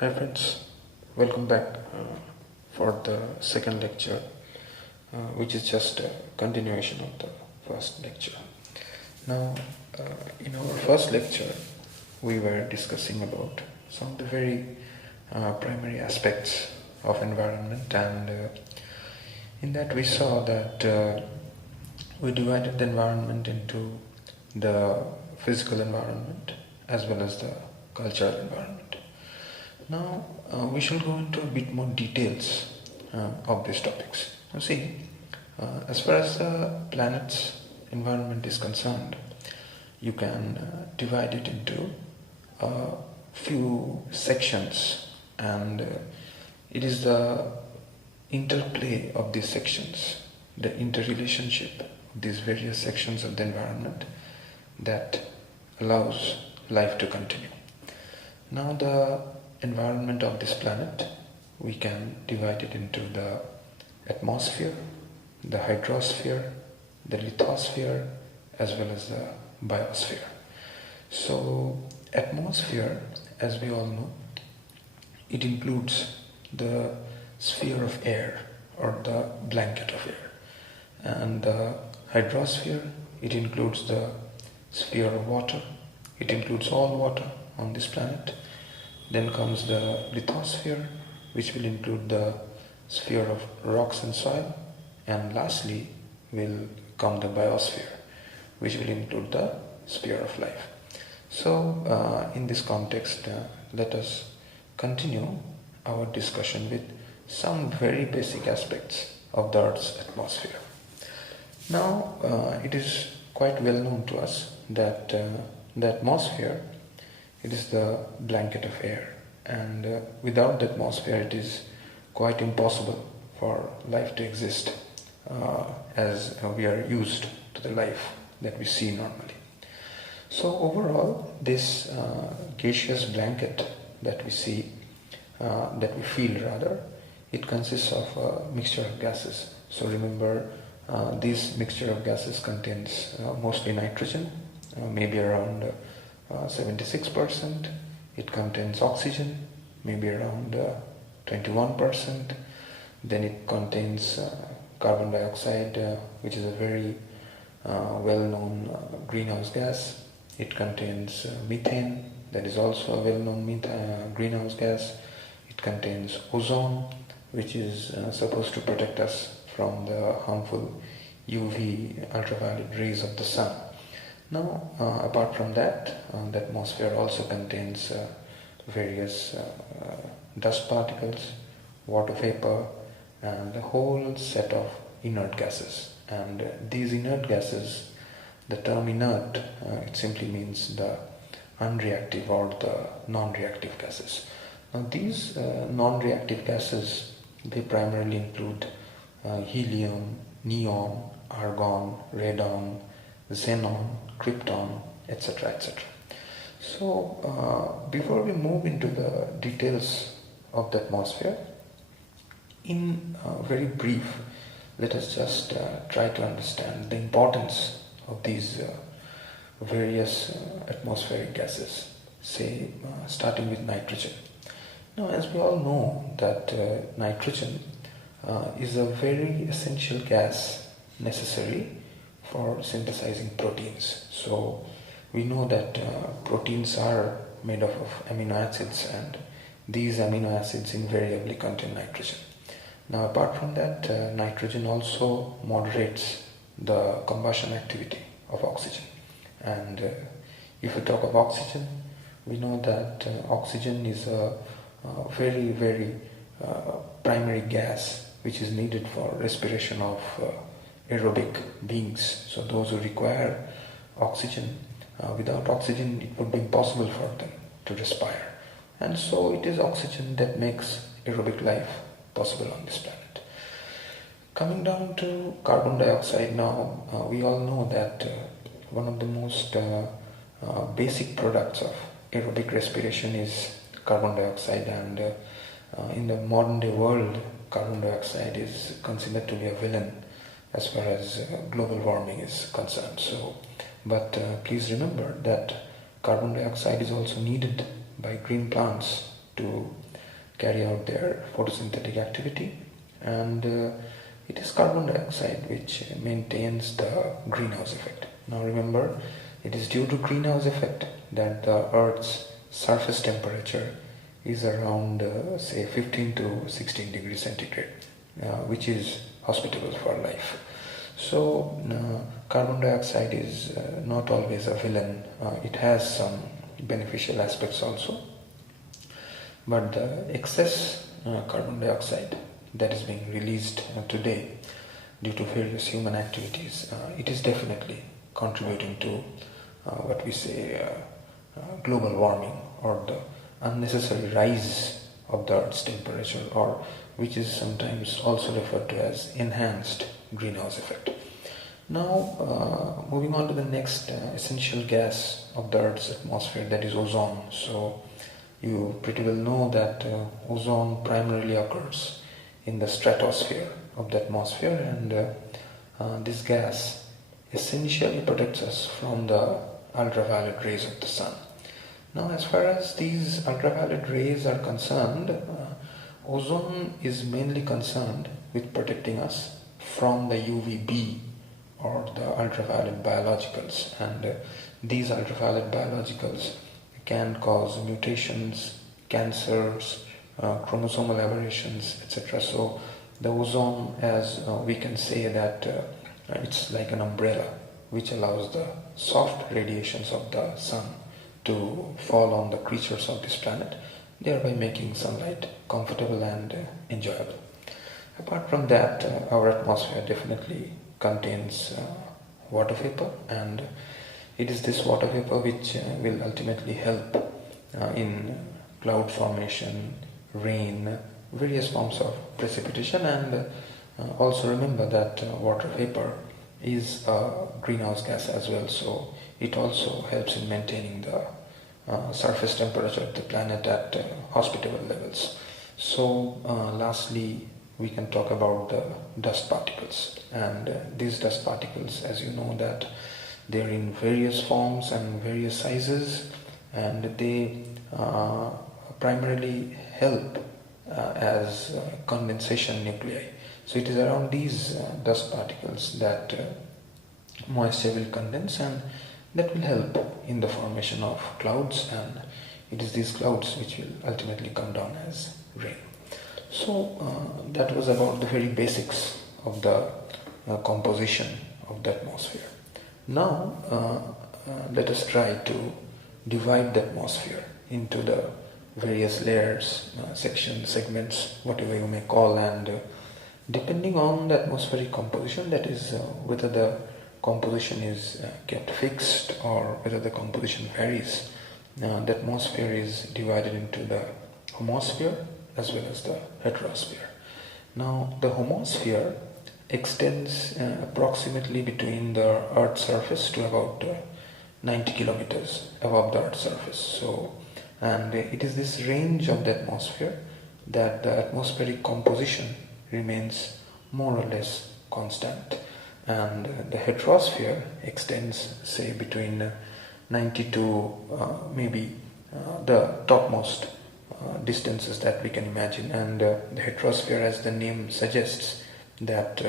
Hi friends, welcome back for the second lecture, which is just a continuation of the first lecture. Now, in our first lecture, we were discussing about some of the very primary aspects of environment, and in that we saw that we divided the environment into the physical environment as well as the cultural environment. Now we shall go into a bit more details of these topics. Now see, as far as the planet's environment is concerned, you can divide it into a few sections, and it is the interplay of these sections, the interrelationship of these various sections of the environment that allows life to continue. Now the environment of this planet, we can divide it into the atmosphere, the hydrosphere, the lithosphere, as well as the biosphere. So atmosphere, as we all know, it includes the sphere of air or the blanket of air, and the hydrosphere, it includes the sphere of water. It includes all water on this planet. Then comes the lithosphere, which will include the sphere of rocks and soil, and lastly will come the biosphere, which will include the sphere of life. So in this context, let us continue our discussion with some very basic aspects of the Earth's atmosphere. Now it is quite well known to us that the atmosphere, it is the blanket of air, and without the atmosphere it is quite impossible for life to exist as we are used to the life that we see normally. So overall, this gaseous blanket that we see, that we feel rather, it consists of a mixture of gases. So remember, this mixture of gases contains mostly nitrogen, maybe around 76%. It contains oxygen, maybe around 21%. Then it contains carbon dioxide, which is a very well-known greenhouse gas. It contains methane, that is also a well-known greenhouse gas. It contains ozone, which is supposed to protect us from the harmful UV ultraviolet rays of the sun. Now, apart from that, the atmosphere also contains various dust particles, water vapor, and a whole set of inert gases. And these inert gases, the term inert, it simply means the unreactive or the non-reactive gases. Now these non-reactive gases, they primarily include helium, neon, argon, radon, xenon, krypton, etc., etc. So before we move into the details of the atmosphere, in very brief, let us just try to understand the importance of these various atmospheric gases, say starting with nitrogen. Now, as we all know that nitrogen is a very essential gas necessary for synthesizing proteins. So we know that proteins are made up of amino acids, and these amino acids invariably contain nitrogen. Now apart from that, nitrogen also moderates the combustion activity of oxygen. And if we talk of oxygen, we know that oxygen is a very, very primary gas which is needed for respiration of aerobic beings. So those who require oxygen, without oxygen it would be impossible for them to respire. And so it is oxygen that makes aerobic life possible on this planet. Coming down to carbon dioxide now, we all know that one of the most basic products of aerobic respiration is carbon dioxide, and in the modern day world, carbon dioxide is considered to be a villain as far as global warming is concerned. So, but please remember that carbon dioxide is also needed by green plants to carry out their photosynthetic activity, and it is carbon dioxide which maintains the greenhouse effect. Now remember, it is due to greenhouse effect that the Earth's surface temperature is around say 15 to 16 degrees centigrade, which is hospitable for life. So carbon dioxide is not always a villain. It has some beneficial aspects also, but the excess carbon dioxide that is being released today due to various human activities, it is definitely contributing to what we say global warming, or the unnecessary rise of the Earth's temperature, or which is sometimes also referred to as enhanced greenhouse effect. Now moving on to the next essential gas of the Earth's atmosphere, that is ozone. So you pretty well know that ozone primarily occurs in the stratosphere of the atmosphere, and this gas essentially protects us from the ultraviolet rays of the sun. Now, as far as these ultraviolet rays are concerned, ozone is mainly concerned with protecting us from the UVB, or the ultraviolet biologicals, and these ultraviolet biologicals can cause mutations, cancers, chromosomal aberrations, etc. So the ozone, as we can say that it's like an umbrella which allows the soft radiations of the sun to fall on the creatures of this planet, thereby making sunlight comfortable and enjoyable. Apart from that, our atmosphere definitely contains water vapor, and it is this water vapor which will ultimately help in cloud formation, rain, various forms of precipitation, and also remember that water vapor is a greenhouse gas as well, so it also helps in maintaining the surface temperature of the planet at hospitable levels. So lastly, we can talk about the dust particles, and these dust particles, as you know, that they are in various forms and various sizes, and they primarily help as condensation nuclei. So it is around these dust particles that moisture will condense, and that will help in the formation of clouds, and it is these clouds which will ultimately come down as rain. So that was about the very basics of the composition of the atmosphere. Now let us try to divide the atmosphere into the various layers, sections, segments, whatever you may call, and depending on the atmospheric composition, that is whether the composition is kept fixed or whether the composition varies, the atmosphere is divided into the homosphere as well as the heterosphere. Now the homosphere extends approximately between the Earth's surface to about 90 kilometers above the Earth's surface. So, and it is this range of the atmosphere that the atmospheric composition remains more or less constant, and the heterosphere extends, say, between 90 to maybe the topmost distances that we can imagine, and the heterosphere, as the name suggests, that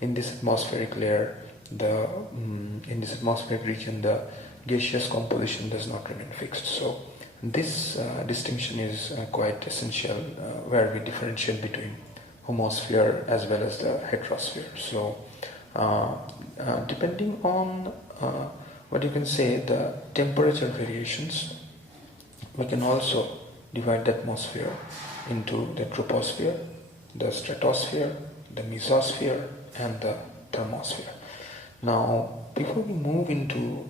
in this atmospheric layer, in this atmospheric region, the gaseous composition does not remain fixed. So this distinction is quite essential, where we differentiate between homosphere as well as the heterosphere. So depending on what you can say, the temperature variations, we can also divide the atmosphere into the troposphere, the stratosphere, the mesosphere, and the thermosphere. Now, before we move into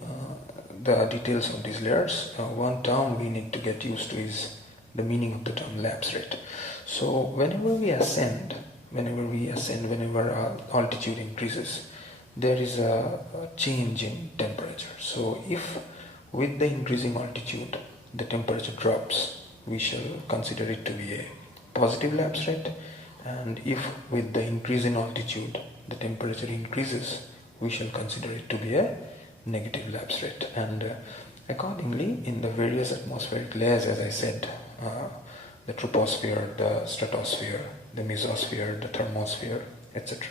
the details of these layers, one term we need to get used to is the meaning of the term lapse rate. So whenever we ascend, whenever our altitude increases, there is a change in temperature. So if with the increasing altitude the temperature drops, we shall consider it to be a positive lapse rate, and if with the increase in altitude the temperature increases, we shall consider it to be a negative lapse rate. And accordingly, in the various atmospheric layers, as I said, the troposphere, the stratosphere, the mesosphere, the thermosphere, etc.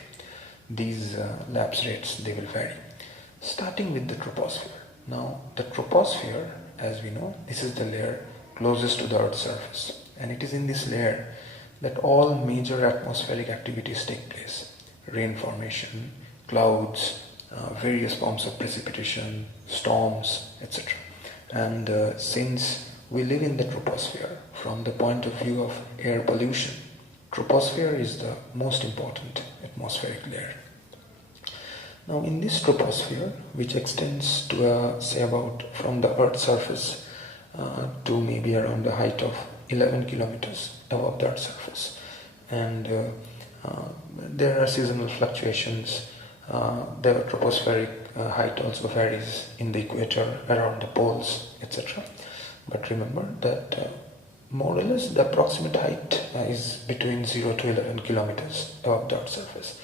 These lapse rates, they will vary. Starting with the troposphere. Now, the troposphere, as we know, this is the layer closest to the Earth's surface, and it is in this layer that all major atmospheric activities take place. Rain formation, clouds, various forms of precipitation, storms, etc. And since we live in the troposphere, from the point of view of air pollution, troposphere is the most important atmospheric layer. Now in this troposphere, which extends to say about from the Earth's surface to maybe around the height of 11 kilometers above the Earth's surface, and there are seasonal fluctuations. The tropospheric height also varies in the equator, around the poles, etc. But remember that more or less the approximate height is between 0 to 11 kilometers above the Earth's surface.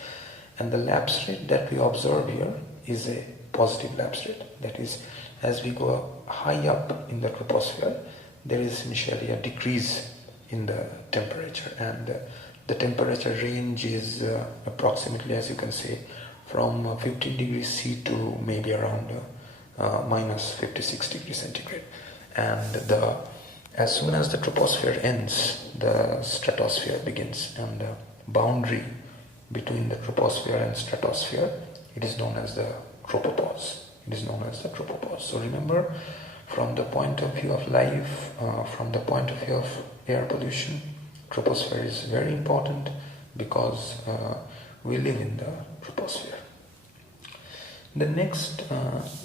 And the lapse rate that we observe here is a positive lapse rate. That is, as we go high up in the troposphere, there is initially a decrease in the temperature, and the temperature range is approximately, as you can see, from 15 degrees C to maybe around minus 56 degrees centigrade. And as soon as the troposphere ends, the stratosphere begins, and the boundary between the troposphere and stratosphere, it is known as the tropopause. It is known as the tropopause. So remember, from the point of view of life, from the point of view of air pollution, troposphere is very important because we live in the troposphere. The next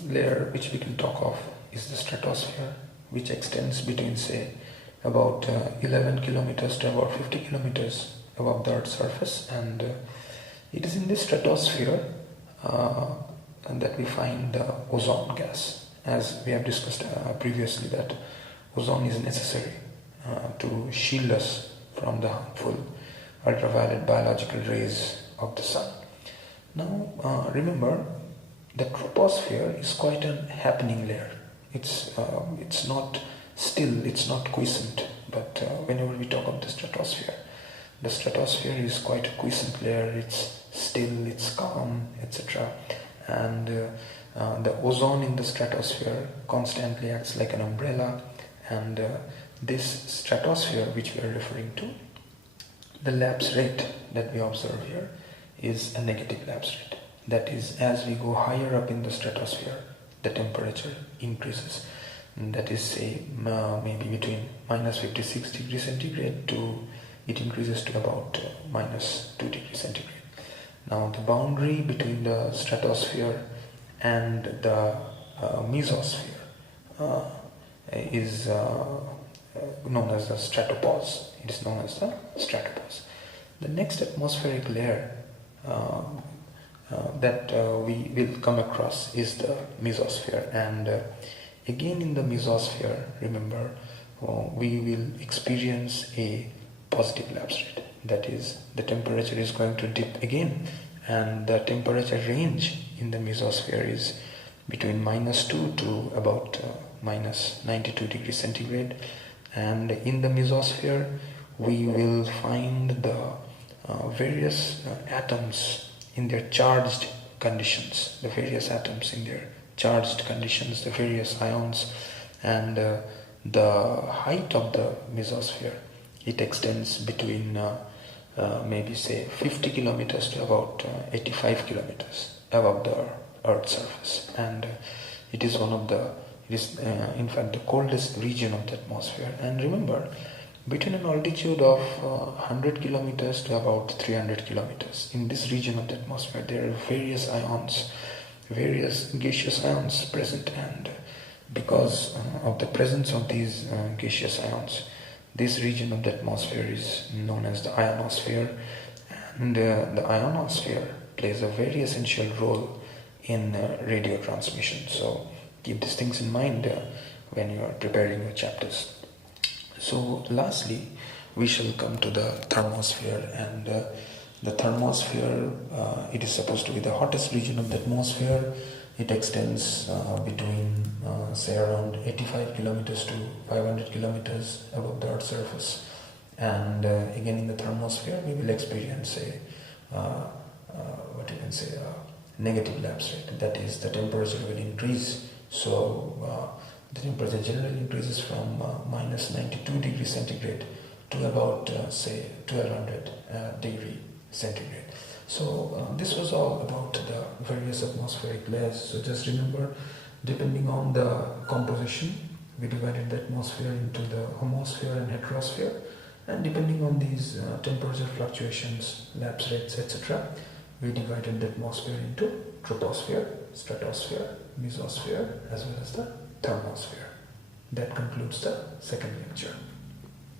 layer which we can talk of is the stratosphere, which extends between, say, about 11 kilometers to about 50 kilometers above the Earth's surface, and it is in this stratosphere that we find the ozone gas. As we have discussed previously, that ozone is necessary to shield us from the harmful ultraviolet biological rays of the sun. Now remember, the troposphere is quite a happening layer. It's not still, it's not quiescent, but whenever we talk of the stratosphere is quite a quiescent layer. It's still, it's calm, etc. And the ozone in the stratosphere constantly acts like an umbrella, and this stratosphere which we are referring to, the lapse rate that we observe here is a negative lapse rate. That is, as we go higher up in the stratosphere, the temperature increases. And that is, say, maybe between minus 56 degrees centigrade to it increases to about minus 2 degrees centigrade. Now the boundary between the stratosphere and the mesosphere is known as the stratopause. It is known as the stratopause. The next atmospheric layer that we will come across is the mesosphere, and again in the mesosphere, remember, we will experience a positive lapse rate. That is, the temperature is going to dip again, and the temperature range in the mesosphere is between minus 2 to about minus 92 degrees centigrade. And in the mesosphere, we will find the various atoms in their charged conditions, the various atoms in their charged conditions, the various ions, and the height of the mesosphere, it extends between maybe, say, 50 kilometers to about 85 kilometers above the Earth's surface, and it is in fact the coldest region of the atmosphere. And remember, between an altitude of 100 kilometers to about 300 kilometers, in this region of the atmosphere, there are various ions, various gaseous ions present, and because of the presence of these gaseous ions, this region of the atmosphere is known as the ionosphere, and the ionosphere plays a very essential role in radio transmission. So keep these things in mind when you are preparing your chapters. So lastly, we shall come to the thermosphere, and the thermosphere, it is supposed to be the hottest region of the atmosphere. It extends between say around 85 kilometers to 500 kilometers above the Earth's surface, And again in the thermosphere we will experience what you can say a negative lapse rate. That is, the temperature will increase. So the temperature generally increases from minus 92 degrees centigrade to about say 1200 degree centigrade. So this was all about the various atmospheric layers. So just remember, depending on the composition, we divided the atmosphere into the homosphere and heterosphere, and depending on these temperature fluctuations, lapse rates, etc., we divided the atmosphere into troposphere, stratosphere, mesosphere, as well as the thermosphere. That concludes the second lecture.